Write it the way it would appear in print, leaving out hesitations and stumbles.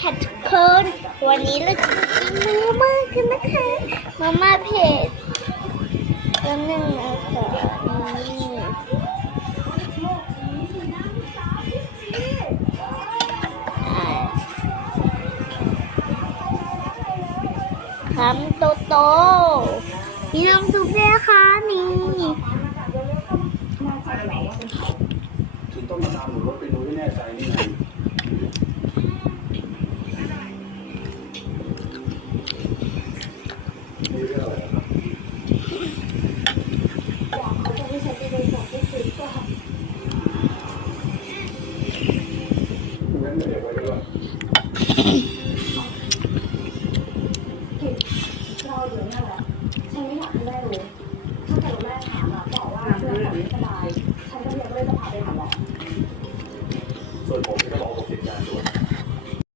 ค่ะทุกคนวันนี้เราจะกินมาม่ากันนะคะมาม่าเผ็ดตัวหนึ่งนะคะนี่คำโตๆมีน้ำซุปด้วยนะคะนี่ ถึงต้องมาตามหนูรถไปดูให้แน่ใจนี่ไงนี่เรื่องอะไรครับงั้นไม่ได้ไว้ด้วย เราอยู่เนี่ยแหละฉันไม่อยากให้แม่รู้ถ้าเกิดแม่ถามบอกว่าเพื่อนผมไม่สบายฉันก็ยังไม่ได้จะพาไปหาหมอ ส่วนผมก็บอกว่าผมติดงานด้วย